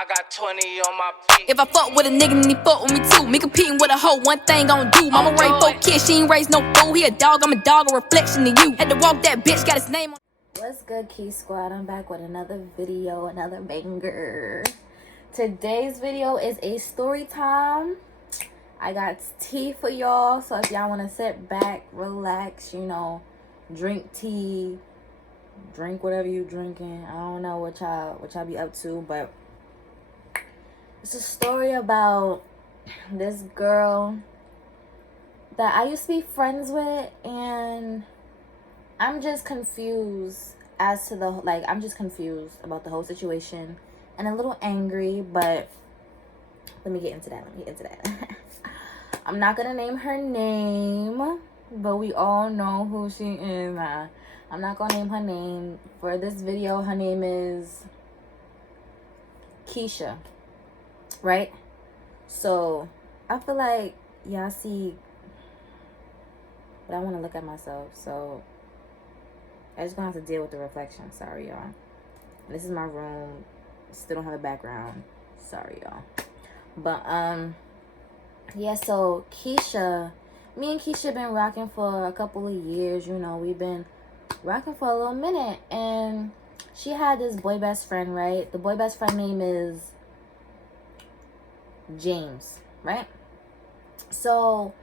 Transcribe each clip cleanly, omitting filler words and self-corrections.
I got 20 on my beat. If I fuck with a nigga, then he fuck with me too. Me competing with a hoe, one thing gon' do. Mama raised 4 kids, she ain't raised no fool. He a dog, I'm a dog, a reflection of you. Had to walk that bitch, got his name on. What's good, Key Squad? I'm back with another video, another banger. Today's video is a story time. I got tea for y'all, so if y'all want to sit back, relax, you know, drink tea, drink whatever you drinking. I don't know what y'all be up to, but it's a story about this girl that I used to be friends with, and I'm just confused as to I'm just confused about the whole situation and a little angry, but let me get into that. I'm not gonna name her name, but we all know who she is. I'm not gonna name her name. For this video, her name is Keisha, right? So I feel like y'all see, but I want to look at myself, so I just gonna have to deal with the reflection. Sorry, y'all. This is my room. Still don't have a background. Sorry, y'all. But yeah, so Keisha, me and Keisha been rocking for a couple of years. You know, we've been rocking for a little minute, and she had this boy best friend, right? The boy best friend name is James, right? So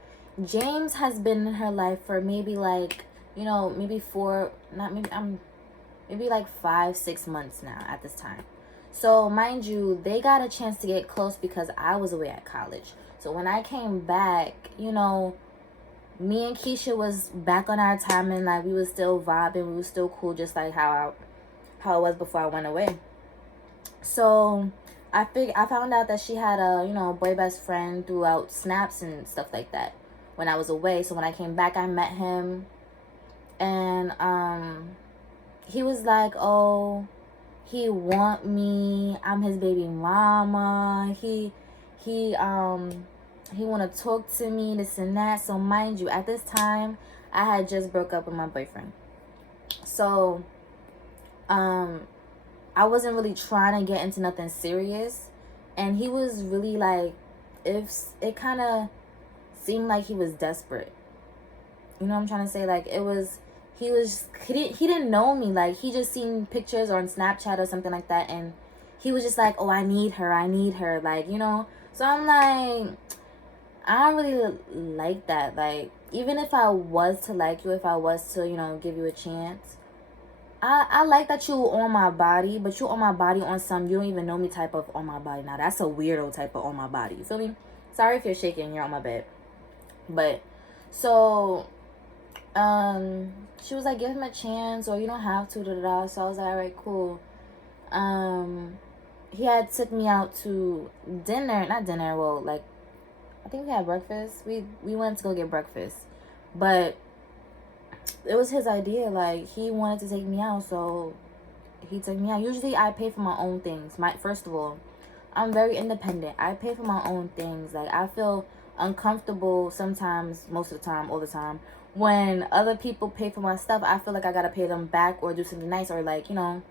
James has been in her life for maybe like, you know, maybe 5-6 months now at this time. So mind you, they got a chance to get close because I was away at college. So when I came back, you know, me and Keisha was back on our time, and like we was still vibing, we was still cool, just like how it was before I went away. So I found out that she had a, you know, boy best friend throughout snaps and stuff like that when I was away. So when I came back, I met him, and he was like, oh, he want me, I'm his baby mama, he want to talk to me, this and that. So mind you, at this time I had just broke up with my boyfriend, so I wasn't really trying to get into nothing serious, and he was really like, if it kind of seemed like he was desperate, you know what I'm trying to say? Like he didn't know me, like he just seen pictures on Snapchat or something like that, and he was just like, oh, I need her, like, you know. So I'm like, I don't really like that. Like, even if I was to like you, if I was to, you know, give you a chance, I like that you on my body, but you on my body on some you don't even know me type of on my body. Now that's a weirdo type of on my body, you feel me? Sorry if you're shaking, you're on my bed. But so she was like, give him a chance, or you don't have to, So I was like, all right, cool. He had took me out to dinner, well, like I think we had breakfast. We went to go get breakfast, but it was his idea. Like, he wanted to take me out, so he took me out. Usually I pay for my own things. First of all, I'm very independent. I pay for my own things. Like, I feel uncomfortable sometimes, most of the time, all the time, when other people pay for my stuff. I feel like I gotta pay them back or do something nice, or like, you know,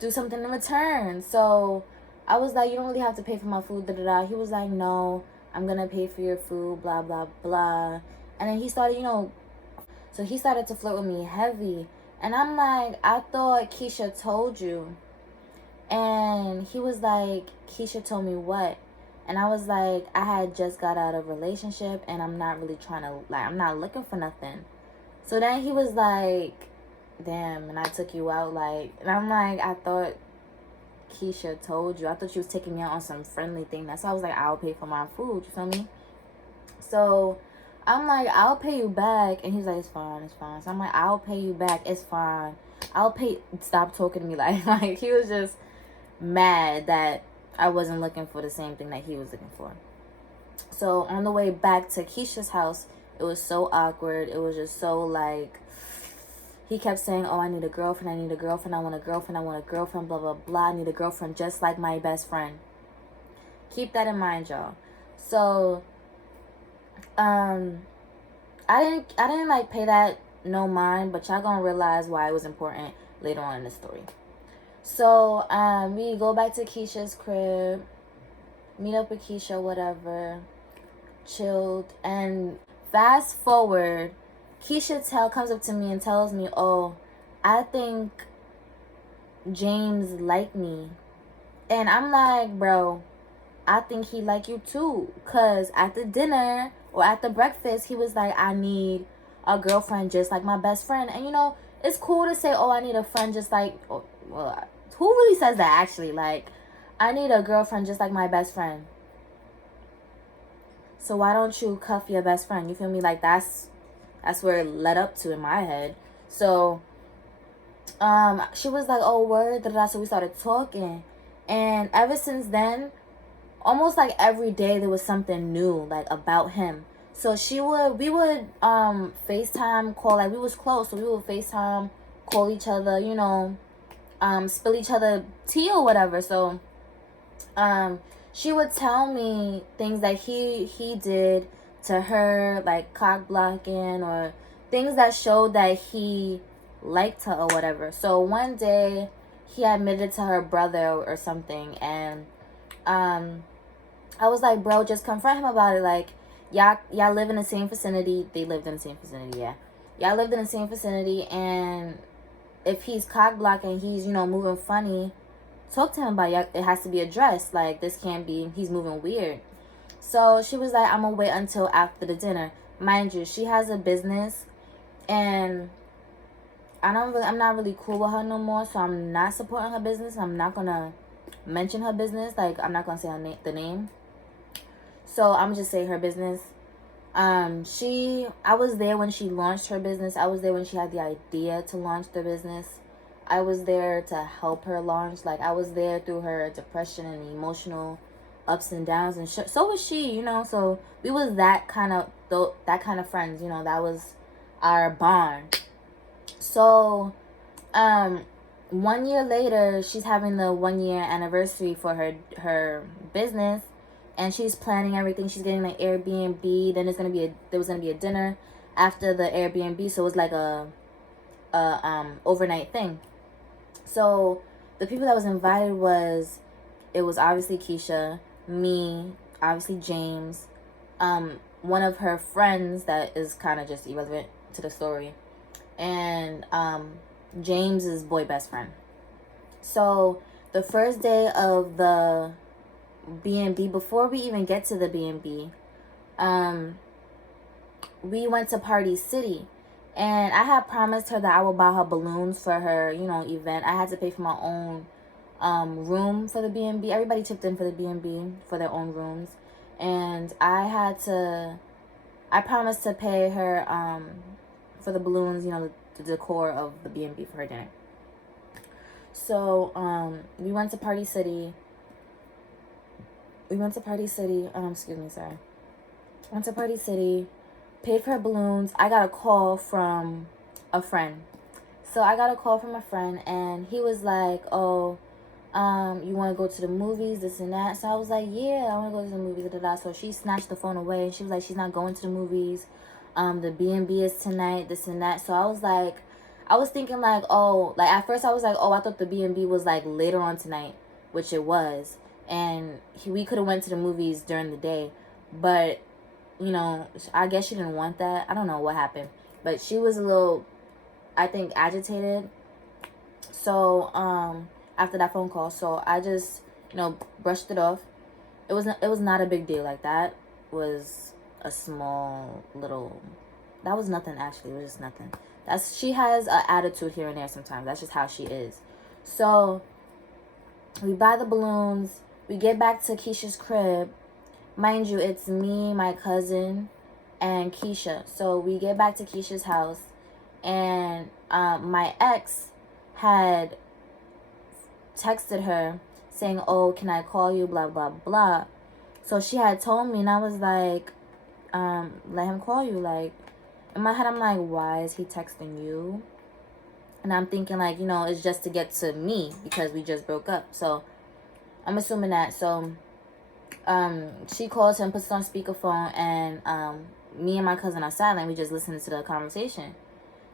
do something in return. So I was like, you don't really have to pay for my food, He was like, no, I'm gonna pay for your food, blah blah blah. And then he started, you know, so he started to flirt with me heavy, and I'm like, I thought Keisha told you. And he was like, Keisha told me what? And I was like, I had just got out of a relationship, and I'm not really trying to, like, I'm not looking for nothing. So then he was like, damn, and I took you out, like, and I'm like, I thought Keisha told you. I thought you was taking me out on some friendly thing. That's why I was like, I'll pay for my food, you feel me? So I'm like, I'll pay you back. And he's like, it's fine. So I'm like, I'll pay you back, it's fine. Stop talking to me like he was just mad that I wasn't looking for the same thing that he was looking for. So on the way back to Keisha's house, it was so awkward. It was just so like, he kept saying, oh, I need a girlfriend, I want a girlfriend, blah, blah, blah. I need a girlfriend just like my best friend. Keep that in mind, y'all. So, I didn't like pay that no mind, but y'all gonna realize why it was important later on in the story. So, we go back to Keisha's crib, meet up with Keisha, whatever, chilled, and fast forward, Keisha comes up to me and tells me, "Oh, I think James liked me." And I'm like, bro, I think he like you too. Cause at the dinner or at the breakfast, he was like, "I need a girlfriend just like my best friend." And you know, it's cool to say, "Oh, I need a friend just like," oh, well, who really says that actually? Like, I need a girlfriend just like my best friend. So why don't you cuff your best friend? You feel me? Like that's where it led up to in my head. So she was like, "Oh, word," da, da, da. So we started talking. And ever since then, almost like every day there was something new like about him. So we would FaceTime call, like we was close, so we would FaceTime call each other, you know, spill each other tea or whatever. So she would tell me things that he did to her, like cock blocking or things that showed that he liked her or whatever. So one day he admitted to her brother or something, and I was like, "Bro, just confront him about it. Like, y'all live in the same vicinity." They lived in the same vicinity, yeah. Y'all lived in the same vicinity, and if he's cock blocking, he's, you know, moving funny, talk to him about it. It has to be addressed. Like, this can't be, he's moving weird. So she was like, "I'm gonna wait until after the dinner." Mind you, she has a business, and I'm not really cool with her no more, so I'm not supporting her business. I'm not gonna mention her business. Like, I'm not gonna say the name. So I'm just say her business. I was there when she launched her business. I was there when she had the idea to launch the business. I was there to help her launch. Like, I was there through her depression and emotional ups and downs, and so was she, you know. So we was that kind of friends, you know. That was our bond. So 1 year later, she's having the 1 year anniversary for her business, and she's planning everything. She's getting an Airbnb. Then there was gonna be a dinner after the Airbnb, so it was like a overnight thing. So the people that was invited was obviously Keisha, me, obviously James, one of her friends that is kind of just irrelevant to the story, and James's boy best friend. So the first day of the B&B, before we even get to the B&B, we went to Party City, and I had promised her that I would buy her balloons for her, you know, event. I had to pay for my own room for the B&B. Everybody chipped in for the B&B for their own rooms, and I promised to pay her for the balloons, you know, the decor of the B&B for her dinner. So we went to Party City. Excuse me, sorry. Went to Party City, paid for her balloons. I got a call from a friend. So I got a call from a friend, and he was like, "Oh, you want to go to the movies, this and that?" So I was like, "Yeah, I want to go to the movies, da, da, da." So she snatched the phone away, and she was like, "She's not going to the movies. The B&B is tonight, this and that." So I was like, I was thinking like, oh, like at first I was like, oh, I thought the B&B was like later on tonight, which it was, and we could have went to the movies during the day, but you know, I guess she didn't want that. I don't know what happened, but she was a little, I think, agitated. So after that phone call, so I just, you know, brushed it off. It was not a big deal. Like, that was a small little, that was nothing actually. It was just nothing. She has an attitude here and there sometimes. That's just how she is. So we buy the balloons. We get back to Keisha's crib. Mind you, it's me, my cousin, and Keisha. So we get back to Keisha's house, and my ex had texted her saying, "Oh, can I call you, blah, blah, blah." So she had told me, and I was like, let him call you. Like, in my head, I'm like, why is he texting you? And I'm thinking, like, you know, it's just to get to me because we just broke up. So I'm assuming that. So she calls him, puts it on speakerphone, and me and my cousin are silent. We just listened to the conversation,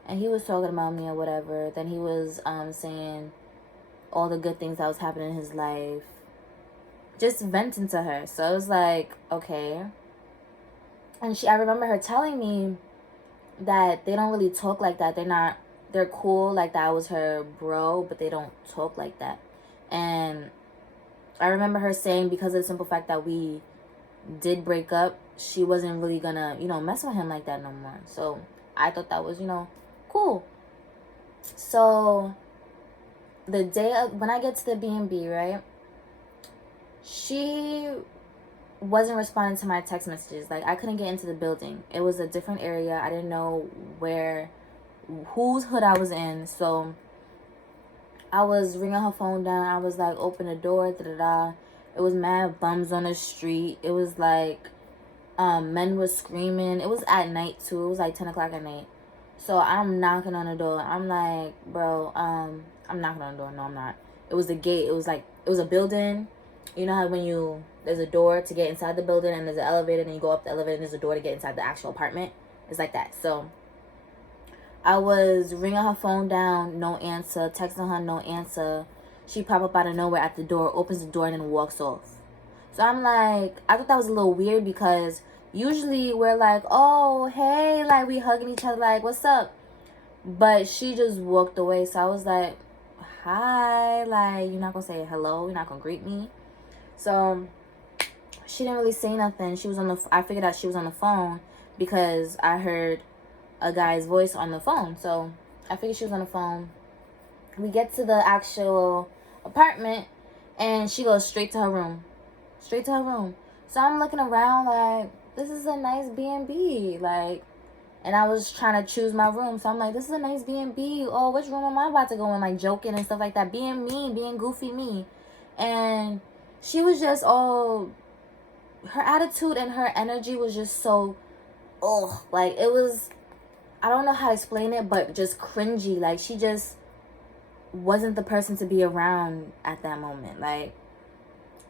and he was talking about me or whatever. Then he was saying all the good things that was happening in his life, just venting to her. So it was like, okay. And I remember her telling me that they don't really talk like that. They're cool. Like, that was her bro, but they don't talk like that. And I remember her saying, because of the simple fact that we did break up, she wasn't really gonna, mess with him like that no more. So I thought that was, cool. So the day of, when I get to the B&B, right, she wasn't responding to my text messages. Like, I couldn't get into the building. It was a different area. I didn't know whose hood I was in. So I was ringing her phone down. I was like, open the door, da-da-da. It was mad bums on the street. It was like, men was screaming. It was at night too. It was like 10 o'clock at night. So I'm knocking on the door. I'm like, bro, I'm knocking on the door. No, I'm not. It was the gate. It was a building. You know how when there's a door to get inside the building, and there's an elevator, and you go up the elevator, and there's a door to get inside the actual apartment? It's like that. So I was ringing her phone down, no answer. Texting her, no answer. She pop up out of nowhere at the door, opens the door, and then walks off. So I'm like, I thought that was a little weird, because usually we're like, oh, hey, like, we hugging each other, like, what's up? But she just walked away. So I was like, hi, like, you're not gonna say hello? You're not gonna greet me? So she didn't really say nothing. I figured out she was on the phone because I heard a guy's voice on the phone. So I figured she was on the phone. We get to the actual apartment, and she goes straight to her room. Straight to her room. So I'm looking around like, this is a nice B&B. Like, and I was trying to choose my room. So I'm like, this is a nice B&B. Oh, which room am I about to go in? Like, joking and stuff like that. Being me, being goofy me. And she was just her attitude and her energy was just so, like, it was, I don't know how to explain it, but just cringy. Like, she just wasn't the person to be around at that moment. Like,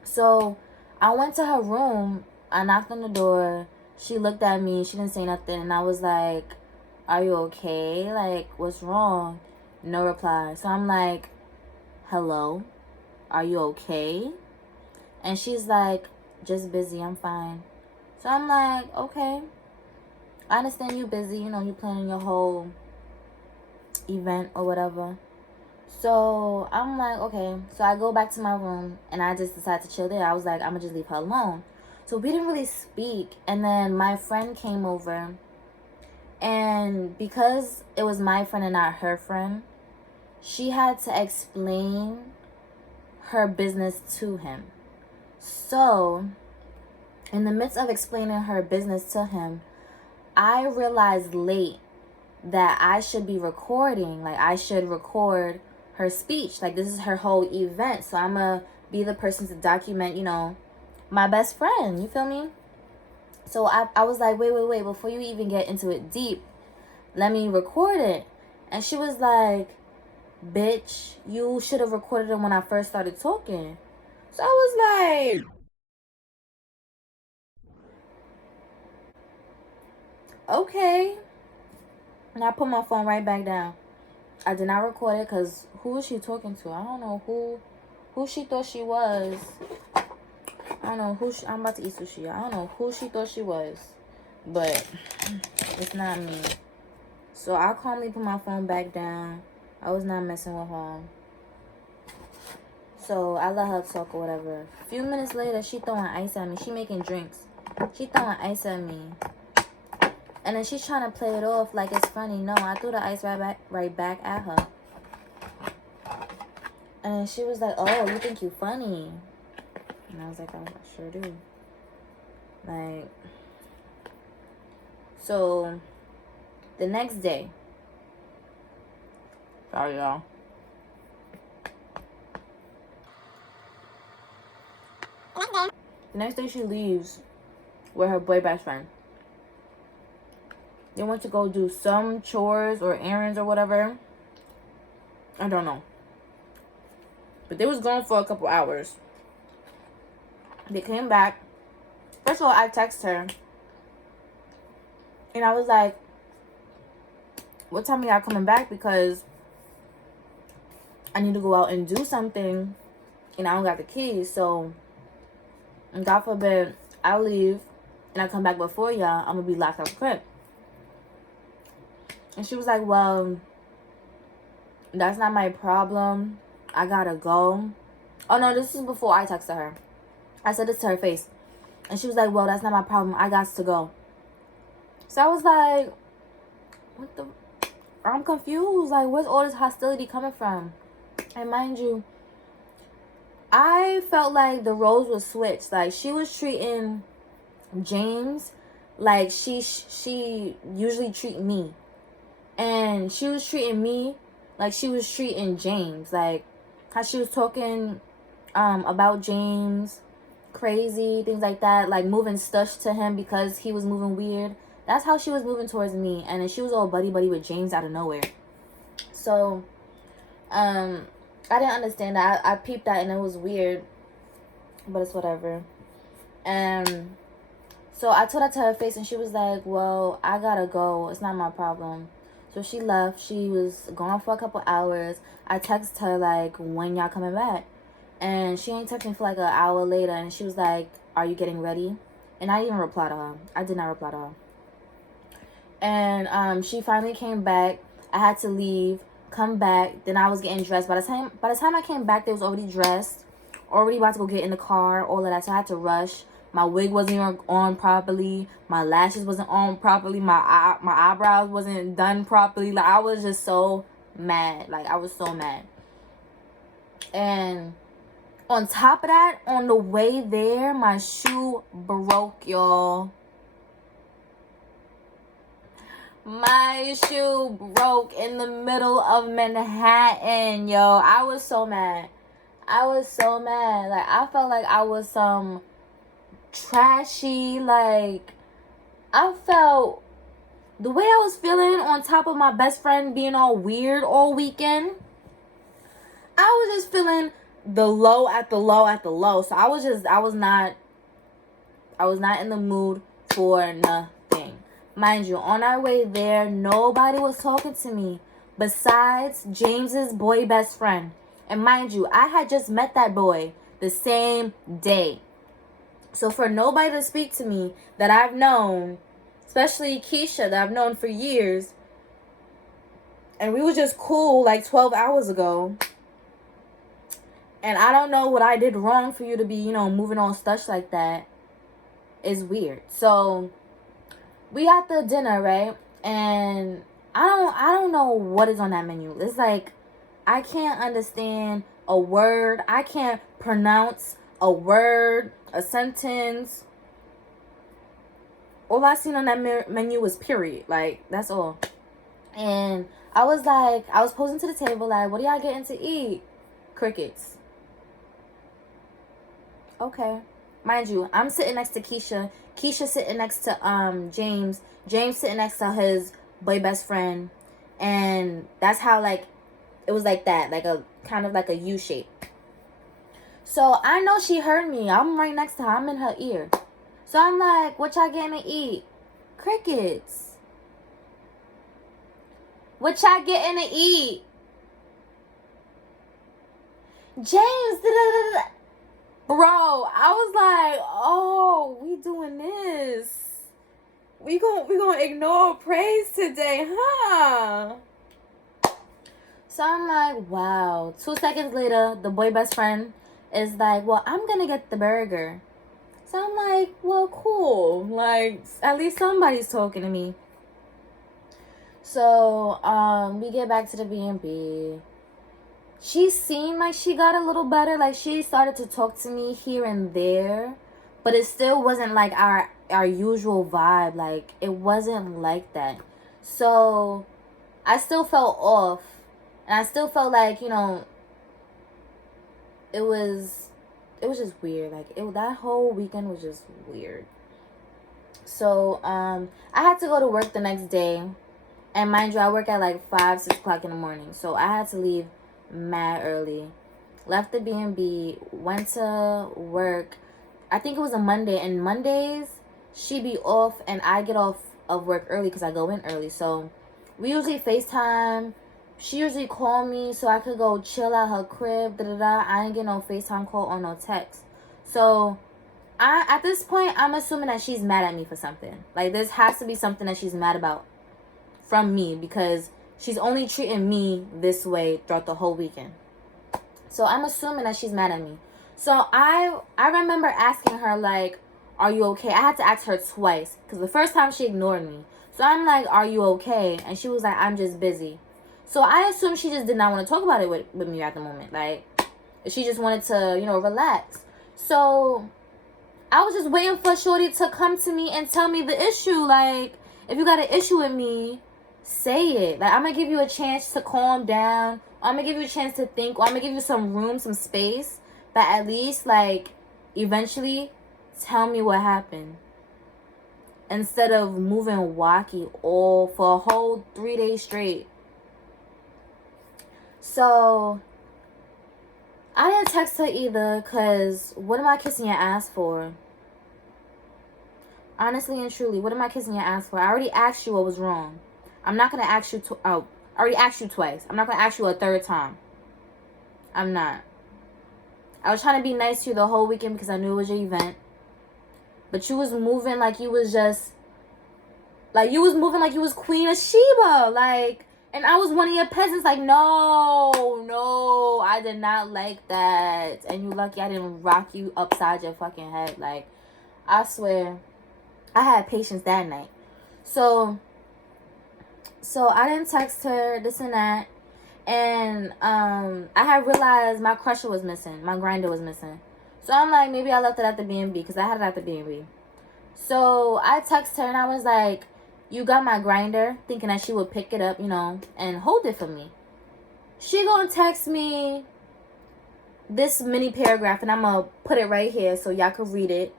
so I went to her room. I knocked on the door. She looked at me. She didn't say nothing. And I was like, are you okay? Like, what's wrong? No reply. So I'm like, hello? Are you okay? And she's like, just busy. I'm fine. So I'm like, okay. I understand you busy. You planning your whole event or whatever. So I'm like, okay. So I go back to my room, and I just decided to chill there. I was like, I'm going to just leave her alone. So we didn't really speak. And then my friend came over. And because it was my friend and not her friend, she had to explain her business to him. So in the midst of explaining her business to him, I realized late that I should be recording. Like, I should record her speech. Like, this is her whole event. So I'm going to be the person to document, my best friend. You feel me? So I was like, wait. Before you even get into it deep, let me record it. And she was like, bitch, you should have recorded it when I first started talking. So I was like, okay. And I put my phone right back down. I did not record it because who was she talking to? I don't know who she thought she was. I don't know who I'm about to eat sushi. I don't know who she thought she was. But it's not me. So I calmly put my phone back down. I was not messing with her. So I let her talk or whatever. A few minutes later, she throwing ice at me. She making drinks. She throwing ice at me. And then she's trying to play it off like it's funny. No, I threw the ice right back at her. And she was like, oh, you think you funny? And I was like, I sure do. Like, so the next day. Sorry, y'all. The next day she leaves with her boy best friend. They went to go do some chores or errands or whatever. I don't know. But they was gone for a couple hours. They came back. First of all, I texted her. And I was like, what time are y'all coming back? Because I need to go out and do something and I don't got the keys. So, God forbid, I leave and I come back before y'all, I'm going to be locked out the crib. And she was like, well, that's not my problem. I gotta go. Oh, no, this is before I texted her. I said this to her face. And she was like, well, that's not my problem. I got to go. So I was like, what the? I'm confused. Like, where's all this hostility coming from? And mind you, I felt like the roles were switched. Like, she was treating James like she usually treat me. And she was treating me like she was treating James. Like, how she was talking about James crazy, things like that. Like, moving stush to him because he was moving weird. That's how she was moving towards me. And then she was all buddy-buddy with James out of nowhere. So, I didn't understand that. I peeped that and it was weird. But it's whatever. So I told that to her face and she was like, well, I gotta go. It's not my problem. So she left. She was gone for a couple hours. I texted her, like, when y'all coming back? And she ain't texted me for, like, an hour later. And she was like, are you getting ready? And I didn't even reply to her. I did not reply to her. And she finally came back. I had to leave, come back. Then I was getting dressed. By the time I came back, they was already dressed. Already about to go get in the car, all of that. So I had to rush. My wig wasn't even on properly. My lashes wasn't on properly. My eyebrows wasn't done properly. Like, I was just so mad. Like, I was so mad. And on top of that, on the way there, my shoe broke, y'all. My shoe broke in the middle of Manhattan, yo. I was so mad. I was so mad. Like, I felt like I was some trashy, like, I felt the way I was feeling on top of my best friend being all weird all weekend. I was just feeling the low at the low at the low. So I was not in the mood for nothing. Mind you, on our way there, nobody was talking to me besides James's boy best friend. And mind you, I had just met that boy the same day. So for nobody to speak to me that I've known, especially Keisha that I've known for years, and we was just cool like 12 hours ago, and I don't know what I did wrong for you to be, you know, moving on stuff like that, is weird. So we got the dinner, right? And I don't know what is on that menu. It's like, I can't understand a word. I can't pronounce a word, a sentence. All I seen on that menu was period. Like, that's all. And I was like, I was posing to the table like, what are y'all getting to eat? Crickets. Okay. Mind you, I'm sitting next to Keisha. Keisha sitting next to James. James sitting next to his boy best friend. And that's how, like, it was like that. Like a kind of like a U shape. So I know she heard me. I'm right next to her. I'm in her ear. So I'm like, what y'all getting to eat? Crickets. What y'all getting to eat? James. Bro, I was like, oh, we doing this. We gonna ignore praise today, huh? So I'm like, wow. 2 seconds later, the boy best friend is like, well, I'm gonna get the burger. So I'm like, well, cool. Like, at least somebody's talking to me. So, we get back to the B&B. She seemed like she got a little better. Like, she started to talk to me here and there. But it still wasn't like our usual vibe. Like, it wasn't like that. So, I still felt off. And I still felt like, you know, it was just weird. Like, that whole weekend was just weird. So, I had to go to work the next day. And mind you, I work at like 5, 6 o'clock in the morning. So, I had to leave mad early. Left the B&B, went to work. I think it was a Monday. And Mondays, she be off and I get off of work early because I go in early. So, we usually FaceTime. she usually call me so I could go chill at her crib. I ain't get no FaceTime call or no text. So at this point, I'm assuming that she's mad at me for something. Like, this has to be something that she's mad about from me, because she's only treating me this way throughout the whole weekend. So I'm assuming that she's mad at me. So I remember asking her, like, are you okay? I had to ask her twice, because the first time she ignored me. So I'm like, are you okay? And she was like, I'm just busy. So I assumed she just did not want to talk about it with me at the moment. Like, she just wanted to, relax. So I was just waiting for Shorty to come to me and tell me the issue. Like, if you got an issue with me, say it. Like, I'm going to give you a chance to calm down. I'm going to give you a chance to think. Or I'm going to give you some room, some space. But at least, like, eventually tell me what happened. Instead of moving wacky for a whole 3 days straight. So I didn't text her either, because what am I kissing your ass for? Honestly and truly, what am I kissing your ass for? I already asked you what was wrong. I'm not going to ask you I already asked you twice. I'm not going to ask you a third time. I'm not. I was trying to be nice to you the whole weekend because I knew it was your event. But you was moving like you was just, like, you was moving like you was Queen of Sheba. Like, and I was one of your peasants. Like, no, I did not like that. And you lucky I didn't rock you upside your fucking head. Like, I swear, I had patience that night. So I didn't text her, this and that. And I had realized my crusher was missing. My grinder was missing. So I'm like, maybe I left it at the B&B, because I had it at the B&B. So I texted her and I was like, you got my grinder? Thinking that she would pick it up, and hold it for me. She gonna text me this mini paragraph, and I'm gonna put it right here so y'all can read it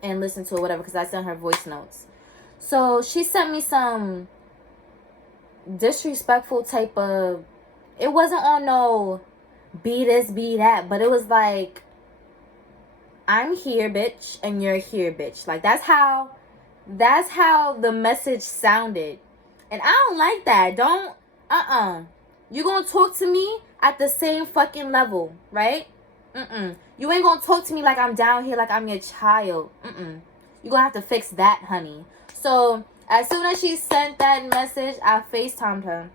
and listen to it, whatever, because I sent her voice notes. So she sent me some disrespectful type of, it wasn't on no be this, be that, but it was like, I'm here, bitch, and you're here, bitch. Like, that's how the message sounded. And I don't like that. You gonna talk to me at the same fucking level, right? You ain't gonna talk to me like I'm down here, like I'm your child. You gonna have to fix that, honey. So as soon as she sent that message, I FaceTimed her.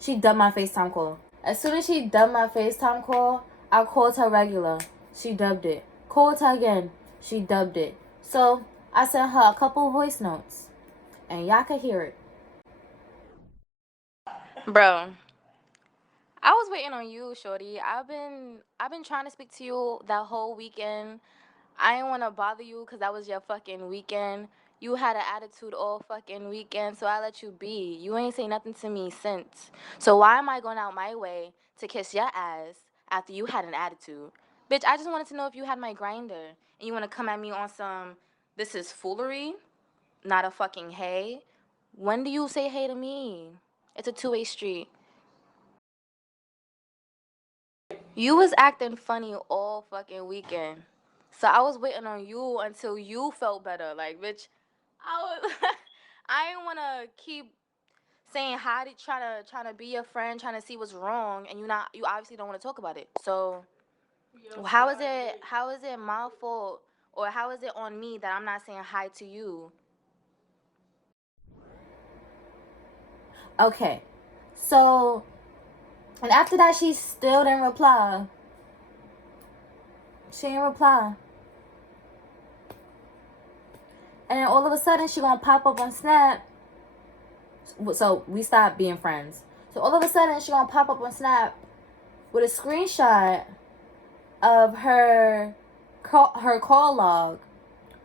She dubbed my FaceTime call. As soon as she dubbed my FaceTime call, I called her regular. She dubbed it. Called her again. She dubbed it. So I sent her a couple voice notes, and y'all could hear it. Bro, I was waiting on you, shorty. I've been trying to speak to you that whole weekend. I didn't want to bother you because that was your fucking weekend. You had an attitude all fucking weekend, so I let you be. You ain't say nothing to me since. So why am I going out my way to kiss your ass after you had an attitude? Bitch, I just wanted to know if you had my grinder. And you want to come at me on some, this is foolery, not a fucking hey? When do you say hey to me? It's a two-way street. You was acting funny all fucking weekend. So I was waiting on you until you felt better. Like, bitch, I didn't want to keep saying hi to trying to be your friend, trying to see what's wrong, and you obviously don't want to talk about it. So how is it my fault, or how is it on me that I'm not saying hi to you? Okay. So, and after that, she still didn't reply. She didn't reply. And then all of a sudden, she gonna pop up on Snap. So we stopped being friends. So all of a sudden, she gonna pop up on Snap with a screenshot of her call log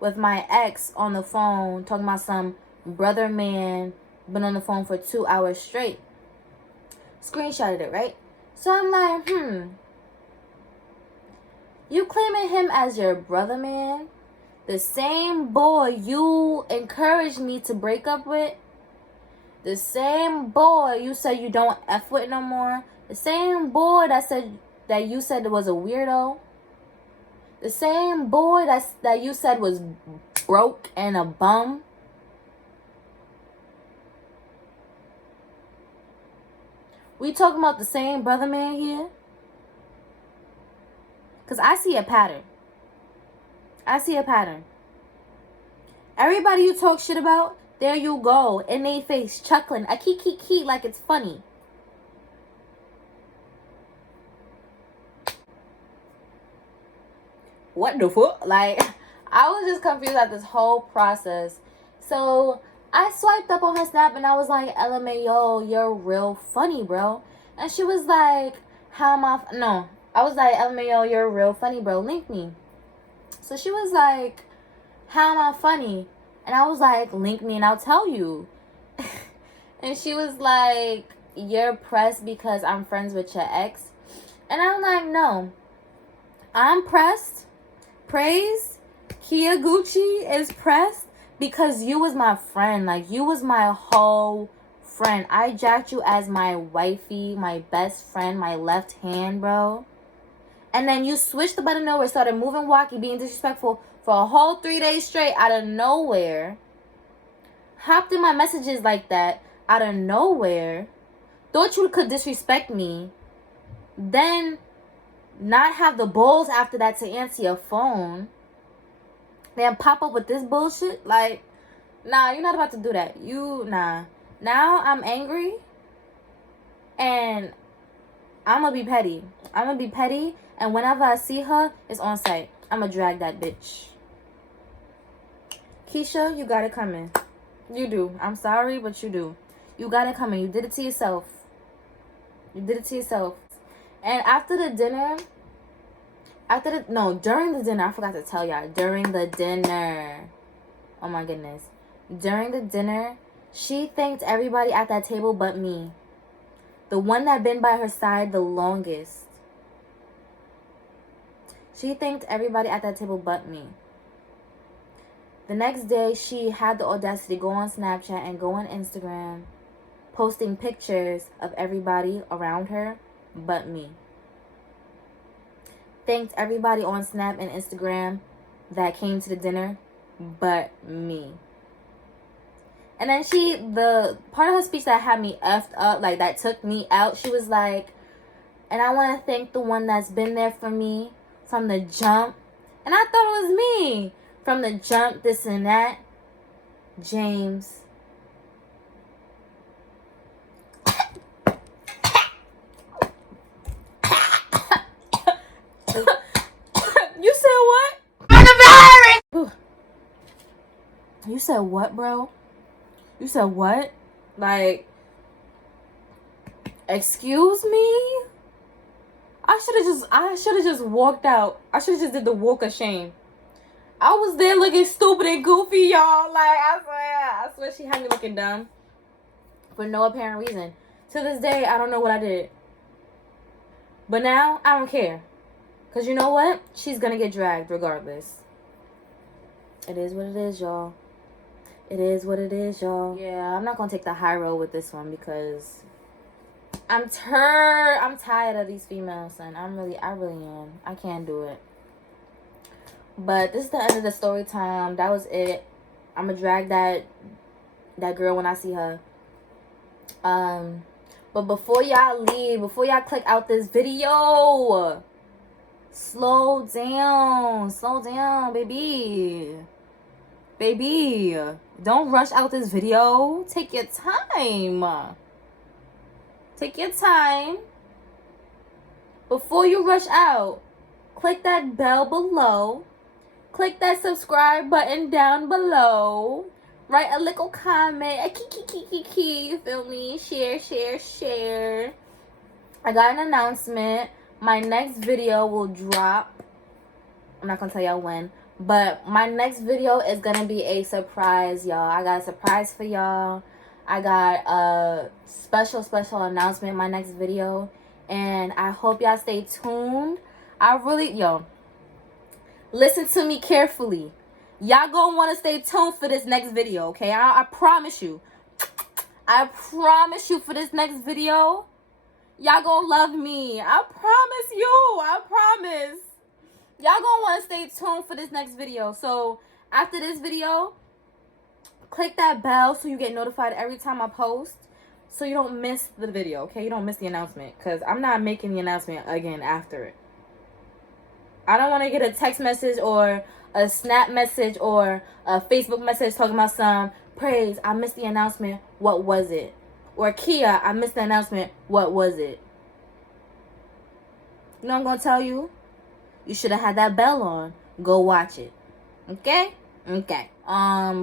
with my ex on the phone, talking about some brother man been on the phone for 2 hours straight. Screenshotted it, right? So I'm like, you claiming him as your brother man? The same boy you encouraged me to break up with? The same boy you said you don't F with no more? The same boy that you said was a weirdo? The same boy that you said was broke and a bum? We talking about the same brother man here? Because I see a pattern. I see a pattern. Everybody you talk shit about, there you go. In they face, chuckling. A key, like it's funny. What the fuck? Like, I was just confused at this whole process. So, I swiped up on her Snap and I was like, LMAO, you're real funny, bro. And she was like, how am I... No. I was like, LMAO, you're real funny, bro. Link me. So, she was like, how am I funny? And I was like, link me and I'll tell you. And she was like, you're pressed because I'm friends with your ex. And I'm like, no. I'm pressed. Praise Kia Gucci is pressed because you was my friend. Like, you was my whole friend. I jacked you as my wifey, my best friend, my left hand, bro. And then you switched the button nowhere, started moving wacky, being disrespectful for a whole 3 days straight out of nowhere. Hopped in my messages like that out of nowhere. Thought you could disrespect me. Then not have the balls after that to answer your phone. Then pop up with this bullshit. Like, nah, you're not about to do that. Nah. Now I'm angry. And I'm going to be petty. I'm going to be petty. And whenever I see her, it's on sight. I'm going to drag that bitch. Keisha, you got it coming. You do. I'm sorry, but you do. You got it coming. You did it to yourself. You did it to yourself. And after the dinner, during the dinner, I forgot to tell y'all. During the dinner. Oh my goodness. During the dinner, she thanked everybody at that table but me. The one that been by her side the longest. She thanked everybody at that table but me. The next day, she had the audacity to go on Snapchat and go on Instagram, posting pictures of everybody around her but me. Thanked everybody on Snap and Instagram that came to the dinner but me. And then the part of her speech that had me effed up, like that took me out, she was like, and I want to thank the one that's been there for me from the jump. And I thought it was me. From the jump, this and that. James. You said what? You said what, bro? You said what? Like, excuse me? I should have just walked out. I should have just did the walk of shame. I was there looking stupid and goofy, y'all. Like, I swear she had me looking dumb for no apparent reason. To this day, I don't know what I did. But now, I don't care. Because you know what? She's going to get dragged regardless. It is what it is, y'all. It is what it is, y'all. Yeah, I'm not going to take the high road with this one because I'm tired of these females, son. I really am. I can't do it. But this is the end of the story time. That was it. I'm gonna drag that girl when I see her. But before y'all leave, before y'all click out this video, slow down, baby. Don't rush out this video. Take your time. Before you rush out, click that bell below. Click that subscribe button down below. Write a little comment. A key. You feel me? Share. I got an announcement. My next video will drop. I'm not going to tell y'all when. But my next video is going to be a surprise, y'all. I got a surprise for y'all. I got a special announcement in my next video. And I hope y'all stay tuned. Listen to me carefully. Y'all gonna want to stay tuned for this next video, okay? I promise you. I promise you for this next video, y'all gonna love me. I promise you. I promise. Y'all gonna want to stay tuned for this next video. So, after this video, click that bell so you get notified every time I post. so you don't miss the video, okay? You don't miss the announcement, because I'm not making the announcement again after it. I don't want to get a text message or a snap message or a Facebook message talking about some praise. I missed the announcement. What was it? Or Kia, I missed the announcement. What was it? You know what I'm going to tell you? You should have had that bell on. Go watch it. Okay? Okay.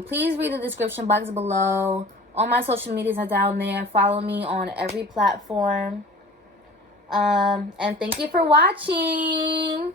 Please read the description box below. All my social medias are down there. Follow me on every platform. And thank you for watching.